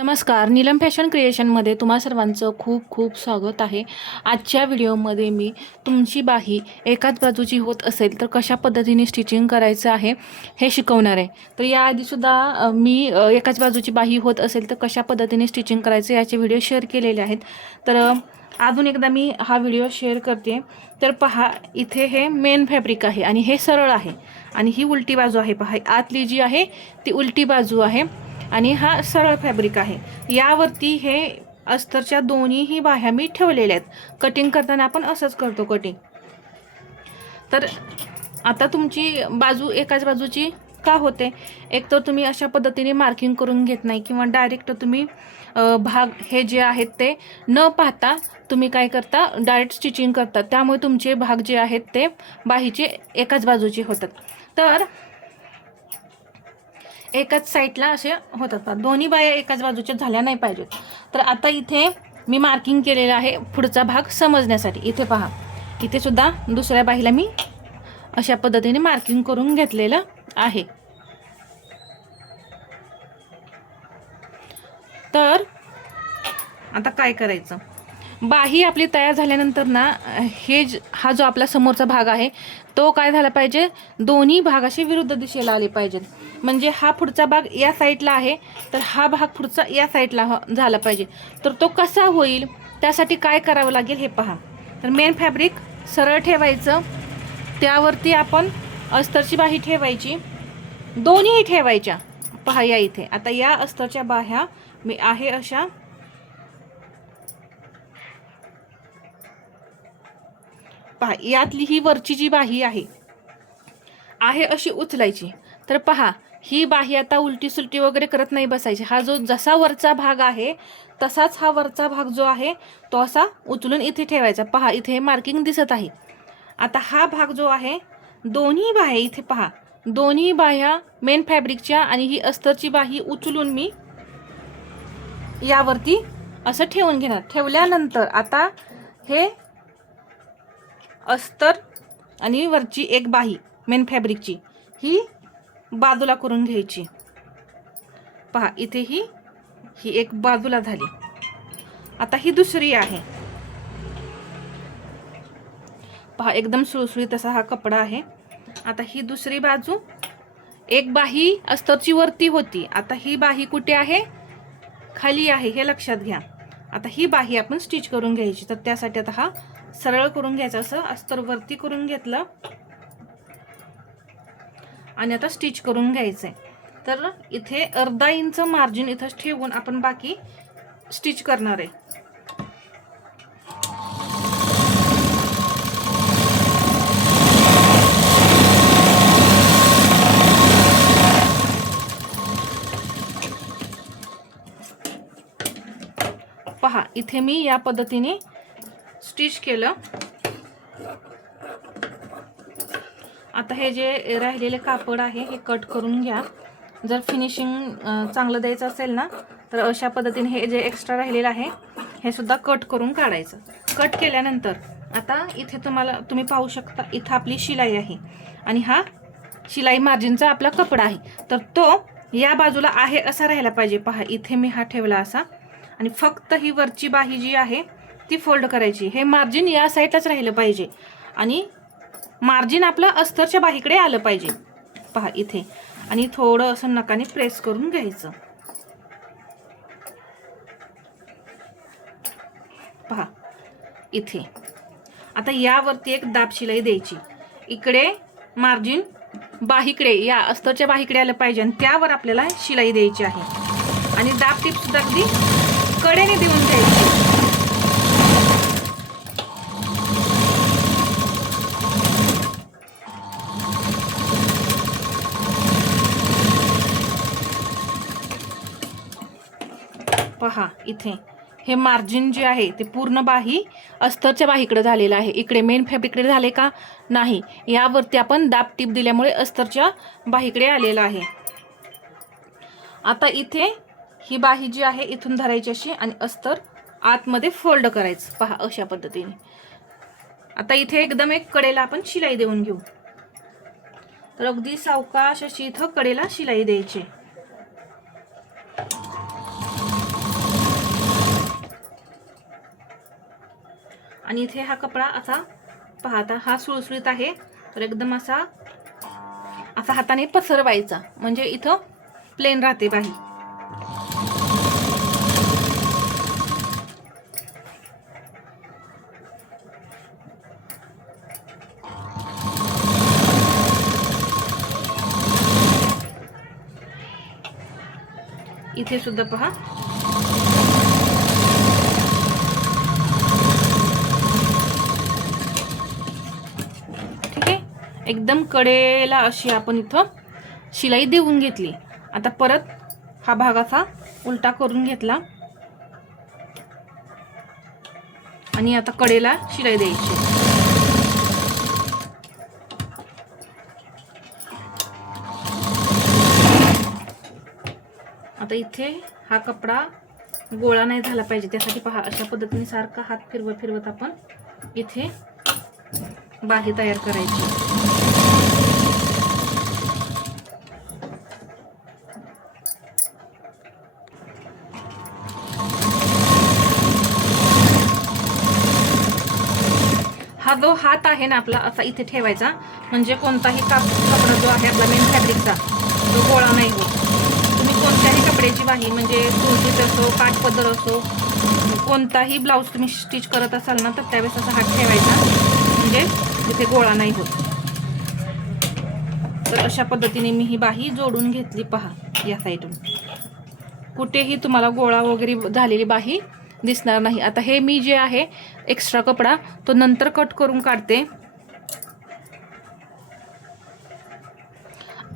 नमस्कार, नीलम फॅशन क्रिएशनमध्ये तुम्हा सर्वांचं खूप खूप स्वागत आहे। आजच्या व्हिडिओमध्ये मी तुमची बाही एकाच बाजूची होत असेल तर कशा पद्धतीने स्टिचिंग करायचं आहे हे शिकवणार आहे। तर याआधीसुद्धा मी एकाच बाजूची बाही होत असेल तर कशा पद्धतीने स्टिचिंग करायचं याचे व्हिडिओ शेअर केलेले आहेत। तर अजून एकदा मी हा व्हिडिओ शेअर करते। तर पहा, इथे हे मेन फॅब्रिक आहे आणि हे सरळ आहे आणि ही उलटी बाजू आहे। पहा, आतली जी आहे ती उलटी बाजू आहे आणि हा सरळ फॅब्रिक आहे। यावरती हे अस्तरच्या दोन्हीही बाह्या मी ठेवलेल्या आहेत। कटिंग करताना आपण असंच करतो कटिंग। तर आता तुमची बाजू एकाच बाजूची का होते, एक तर तुम्ही अशा पद्धतीने मार्किंग करून घेत नाही किंवा डायरेक्ट तुम्ही भाग हे जे आहेत ते न पाहता तुम्ही काय करता, डायरेक्ट स्टिचिंग करता, त्यामुळे तुमचे भाग जे आहेत ते बाहीचे एकाच बाजूचे होतात। तर एकाच साईडला असे होतात, दोन्ही बाया एकाच बाजूच्या झाल्या नाही पाहिजेत। तर आता इथे मी मार्किंग केलेलं आहे पुढचा भाग समजण्यासाठी। इथे पहा, इथे सुद्धा दुसऱ्या बाहीला मी अशा पद्धतीने मार्किंग करून घेतलेलं आहे। तर आता काय करायचं, बाही आपली तयार झाल्यानंतर ना हा जो आपला समोरचा भाग आहे तो काय झाला पाहिजे, दोन्ही भाग असे विरुद्ध दिशेला आले पाहिजेत। म्हणजे हा पुढचा भाग या साईडला आहे तर हा भाग पुढचा या साईडला झाला पाहिजे। तर तो कसा होईल, त्यासाठी काय करावं लागेल हे पहा। तर मेन फॅब्रिक सरळ ठेवायचं, त्यावरती आपण अस्तरची बाही ठेवायची, दोन्हीही ठेवायच्या। पहा, या इथे आता या अस्तरच्या बाह्या मी आहे अशा पहा, यातली ही वरची जी बाही आहे अशी उचलायची। तर पहा, ही बाही आता उलटी सुलटी वगैरे करत नाही बसायची। हा जो जसा वरचा भाग आहे तसाच हा वरचा भाग जो आहे तो असा उचलून इथे ठेवायचा। पहा, इथे मार्किंग दिसत आहे। आता हा भाग जो आहे, दोन्ही बाह्या इथे पहा, दोन्ही बाह्या मेन फॅब्रिकच्या आणि ही अस्तरची बाही उचलून मी यावरती असं ठेवून घेणार। ठेवल्यानंतर आता हे अस्तर आणि वरची एक बाही मेन फॅब्रिकची ही बाजूला करून घ्यायची। पहा, इथे ही एक बाजूला झाली। आता ही दुसरी आहे। पहा, एकदम सुळसुळीत असा हा कपडा आहे। आता ही दुसरी बाजू, एक बाही अस्तरची वरती होती, आता ही बाही कुठे आहे, खाली आहे, हे लक्षात घ्या। आता ही बाही आपण स्टिच करून घ्यायची। तर त्यासाठी आता हा सरळ करून घ्यायचा, असं अस्तर वरती करून घेतलं आणि आता स्टिच करून घ्यायचंय। तर इथे अर्धा इंच मार्जिन इथंच ठेवून आपण बाकी स्टिच करणार आहे। पहा, इथे मी या पद्धतीने स्टिच केलं। आता हे जे राहिलेले कापड आहे हे कट करून घ्या। जर फिनिशिंग चांगलं द्यायचं असेल ना तर अशा पद्धतीने हे जे एक्स्ट्रा राहिलेलं आहे हे सुद्धा कट करून काढायचं। कट केल्यानंतर आता इथे तुम्ही पाहू शकता, इथं आपली शिलाई आहे आणि हा शिलाई मार्जिनचा आपला कपडा आहे। तर तो या बाजूला आहे असा राहायला पाहिजे। पहा, इथे मी हा ठेवला असा आणि फक्त ही वरची बाही जी आहे ती फोल्ड करायची। हे मार्जिन या साईडलाच राहिलं पाहिजे आणि मार्जिन आपलं अस्तरच्या बाहीकडे आलं पाहिजे। पहा इथे, आणि थोडं असं नकाने प्रेस करून घ्यायचं। पहा इथे आता यावरती एक दाब शिलाई द्यायची। इकडे मार्जिन बाहीकडे, या अस्तरच्या बाहीकडे आलं पाहिजे आणि त्यावर आपल्याला शिलाई द्यायची आहे आणि दाब टीप सुद्धा अगदी कडेने देऊन घ्यायची। पहा, इथे हे मार्जिन जे आहे ते पूर्ण बाही अस्तरच्या बाहीकडे झालेलं आहे। इकडे मेन फॅब्रिककडे झाले का नाही, यावरती आपण दाब टीप दिल्यामुळे अस्तरच्या बाहीकडे आलेलं आहे। आता इथे ही बाही जी आहे इथून धरायची अशी आणि अस्तर आतमध्ये फोल्ड करायचं। पहा, अशा पद्धतीने। आता इथे एकदम एक कडेला आपण शिलाई देऊन घेऊ। तर अगदी सावकाश अशी इथं कडेला शिलाई द्यायची। आणि इथे हा कपडा असा पाहता हा सुळसुळीत आहे, तर एकदम असा हाताने पसरवायचा म्हणजे इथं प्लेन राहते बाही. इथे सुद्धा पहा ठीक आहे. एकदम कडेला अशी आपण इथं शिलाई देऊन घेतली. आता परत हा भाग असा उलटा करून घेतला आणि आता कडेला शिलाई द्यायची. आता इथे हा कपडा गोळा नाही झाला पाहिजे, त्यासाठी पहा अशा पद्धतीने सारखा हात फिरवत आपण इथे बाही तयार करायची. हा जो हात आहे ना आपला असा इथे ठेवायचा, म्हणजे कोणताही कपडा जो आहे आपला मेन फॅब्रिकचा तो गोळा नाही होत. तुम्ही कोणत्याही कपड्याची बाही म्हणजे सुरजीत असो, काठपदर असो, कोणताही ब्लाऊज तुम्ही स्टिच करत असाल ना, तर त्यावेळेस असा हात ठेवायचा म्हणजे तिथे गोळा नाही होत. तर अशा पद्धतीने मी ही बाही जोडून घेतली पहा या साईडून. कुठेही तुम्हाला गोळा वगैरे झालेली बाही दिसणार नाही. आता हे मी जे आहे एक्स्ट्रा कपडा तो नंतर कट करून काढते.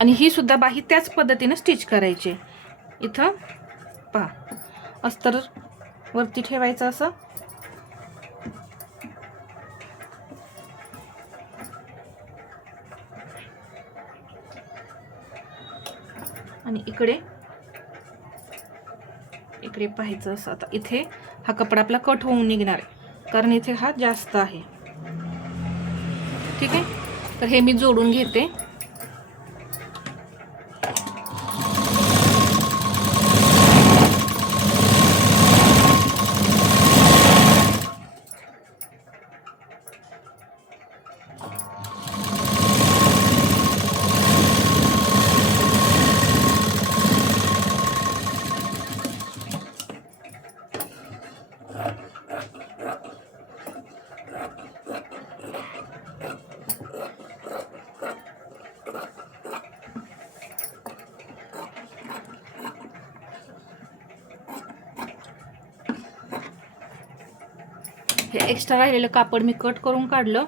आणि ही सुद्धा बाही त्याच पद्धतीने स्टिच करायची. इथं पहा अस्तर वरती ठेवायचं असं, आणि इकडे पाहायचं असं. आता इथे हा कपडा आपला कट होऊन निघणार आहे, कारण इथे हा जास्त आहे. ठीक आहे, तर हे मी जोडून घेते. हे एक्स्ट्रा राहिलेलं कापड मी कट करून काढलं.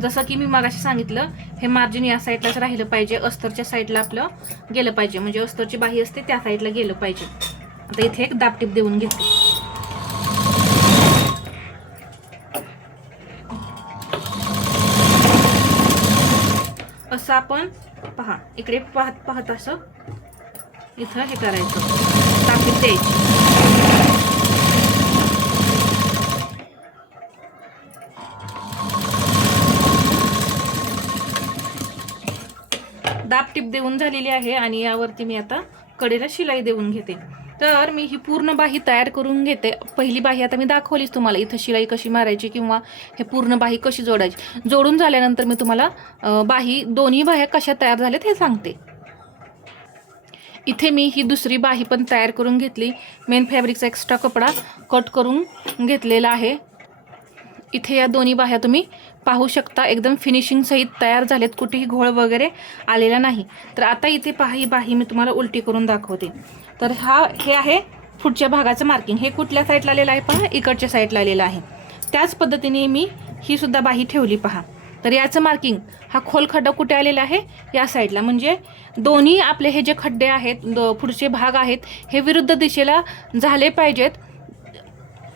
जसं की मी मगाशी सांगितलं, हे मार्जिन या साईडलाच राहिलं पाहिजे, अस्तरच्या साईडला आपलं गेलं पाहिजे, म्हणजे अस्तरची बाही असते त्या साईडला गेलं पाहिजे. आता इथे एक दाबटीप देऊन घेते. असं आपण पहा इकडे पाहत असं इथं हे करायचं, दाबटीप द्यायची. दाबटीप देऊन झालेली आहे आणि यावरती मी आता कडेला शिलाई देऊन घेते. तर मी ही पूर्ण बाही तयार करून घेते. पहिली बाही आता मी दाखवलीच तुम्हाला, इथं शिलाई कशी मारायची किंवा हे पूर्ण बाही कशी जोडायची. जोडून झाल्यानंतर मी तुम्हाला बाही दोन्ही बाह्या कशा तयार झाल्यात हे सांगते. इथे मी ही दुसरी बाही पण तयार करून घेतली. मेन फॅब्रिकचा एक्स्ट्रा कपडा कट करून घेतलेला आहे. इथे या दोन्ही बाह्या तुम्ही पाहू शकता, एकदम फिनिशिंग सहित तयार झालेत, कुठेही घोळ वगैरे आलेला नाही. तर आता इथे पहा ही बाही मी तुम्हाला उलटी करून दाखवते. तर हे आहे पुढच्या भागाचं मार्किंग. हे कुठल्या साईडला आलेलं आहे पहा, इकडच्या साईडला आलेलं आहे. त्याच पद्धतीने मी ही सुद्धा बाही ठेवली पहा. तर याचं मार्किंग हा खोल खड्डा कुठे आलेला आहे, या साईडला. म्हणजे दोन्ही आपले हे जे खड्डे आहेत, पुढचे भाग आहेत, हे विरुद्ध दिशेला झाले पाहिजेत.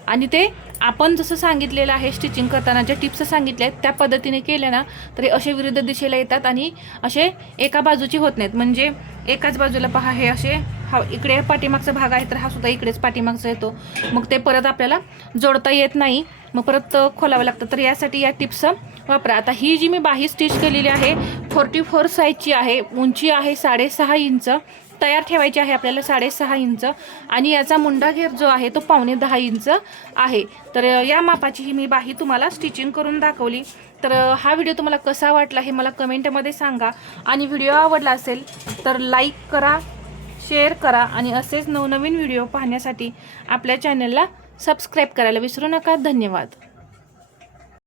आणि ते आपण जसं सांगितलेलं आहे स्टिचिंग करताना ज्या टिप्स सांगितल्या आहेत त्या पद्धतीने केल्या ना, तर असे विरुद्ध दिशेला येतात आणि असे एका बाजूची होत नाहीत. म्हणजे एकाच बाजूला पहा हे असे, हा इकडे पाठीमागचा भाग आहे तर हा सुद्धा इकडेच पाठीमागचा येतो. मग ते परत आपल्याला जोडता येत नाही, मग परत खोलावं लागतं. तर यासाठी या टिप्स वापरा. आता ही जी मी बाही स्टिच केलेली आहे 44 साईजची आहे, उंची आहे 6.5 इंच, तयार ठेवायची आहे आपल्याला 6.5 इंच आणि याचा मुंडा घेर जो आहे तो 9.25 इंच आहे। तर या मापाची ही मी बाही तुम्हाला स्टिचिंग करून दाखवली। तर हा व्हिडिओ तुम्हाला कसा वाटला हे मला कमेंटमध्ये सांगा आणि व्हिडिओ आवडला असेल तर लाईक करा, शेअर करा आणि असेच नवनवीन व्हिडिओ पाहण्यासाठी आपल्या चॅनलला सबस्क्राईब करायला विसरू नका। धन्यवाद।